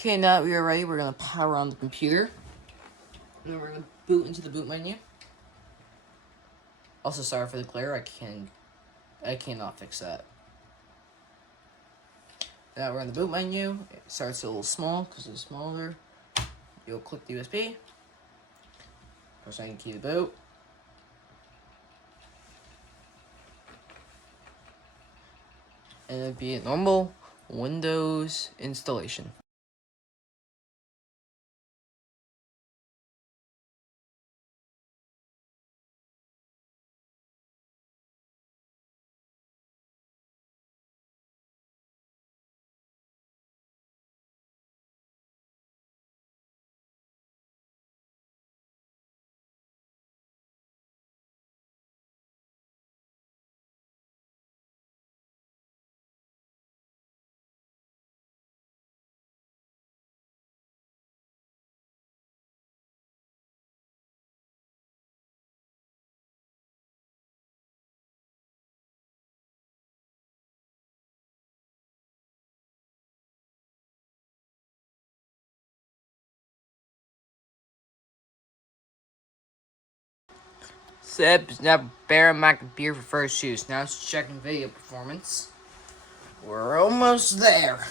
Okay, now that we are ready, we're going to power on the computer. And then we're going to boot into the boot menu. Also, sorry for the glare, I cannot fix that. Now we're in the boot menu. It starts a little small because it's smaller. You'll click the USB. Press any key to boot. And it'd be a normal Windows installation. Seb's now preparing my computer for first use. Now it's checking video performance. We're almost there.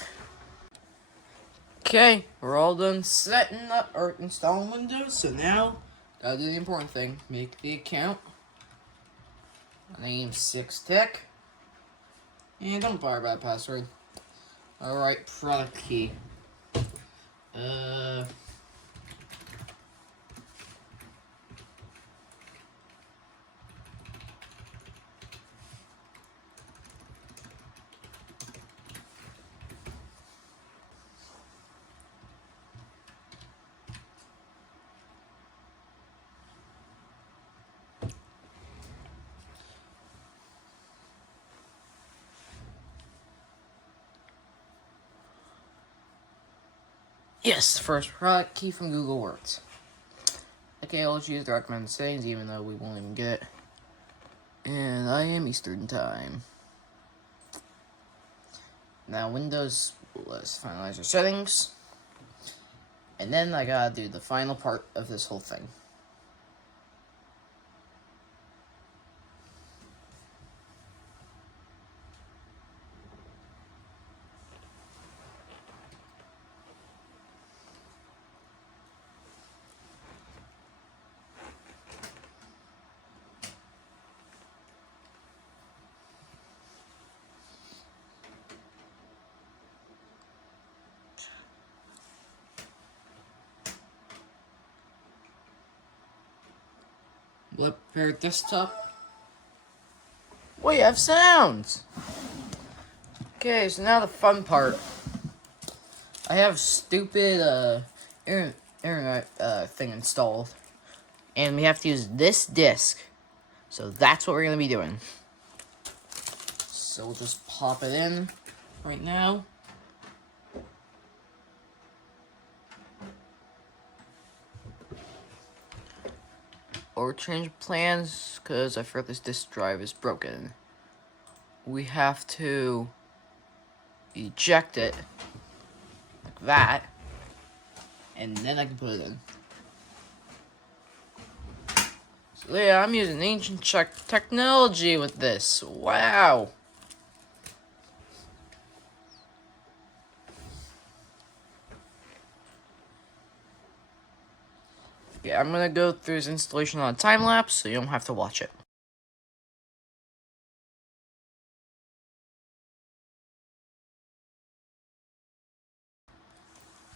Okay, we're all done setting up or installing Windows. So now, gotta do the important thing. Make the account. Name 6tech. And don't bother about password. Alright, product key. Yes, first product key from Google works. Okay, I'll choose the recommended settings even though we won't even get it. And I am Eastern time. Now Windows, let's finalize our settings. And then I gotta do the final part of this whole thing. Let prepare desktop. We have sounds! Okay, so now the fun part. I have stupid internet thing installed. And we have to use this disk. So that's what we're gonna be doing. So we'll just pop it in right now. Or change plans because I forgot this disk drive is broken. We have to eject it like that, and then I can put it in. So yeah, I'm using ancient Czech technology with this. Wow. Yeah, I'm gonna go through this installation on a time lapse so you don't have to watch it.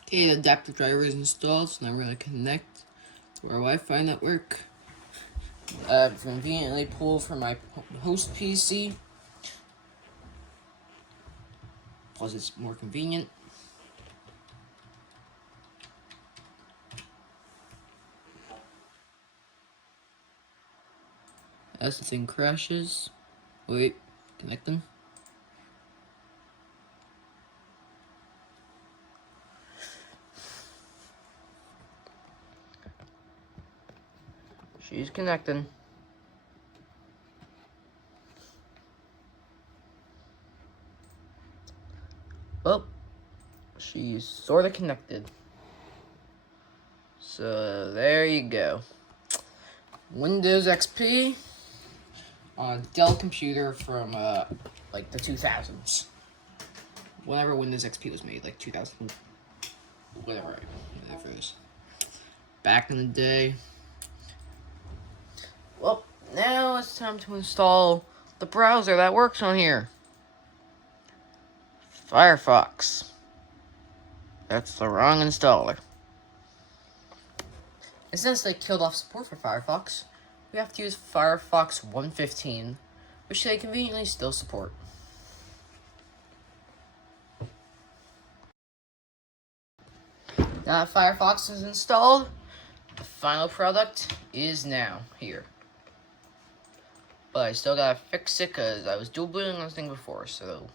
Okay, the adapter driver is installed, so now we're gonna connect to our Wi-Fi network. Conveniently pull from my host PC, plus it's more convenient. As the thing crashes, wait, connecting. She's connecting. Oh, she's sort of connected. So there you go. Windows XP on a Dell computer from like the 2000s. Whenever Windows XP was made, like 2000, whatever it is. Back in the day. Well, now it's time to install the browser that works on here. Firefox. That's the wrong installer. And since they killed off support for Firefox, we have to use Firefox 1.15, which they conveniently still support. Now that Firefox is installed, the final product is now here. But I still gotta fix it because I was dual booting on this thing before, so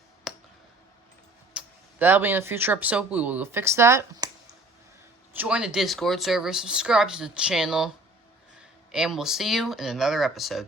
that'll be in a future episode. We will fix that. Join the Discord server, subscribe to the channel, and we'll see you in another episode.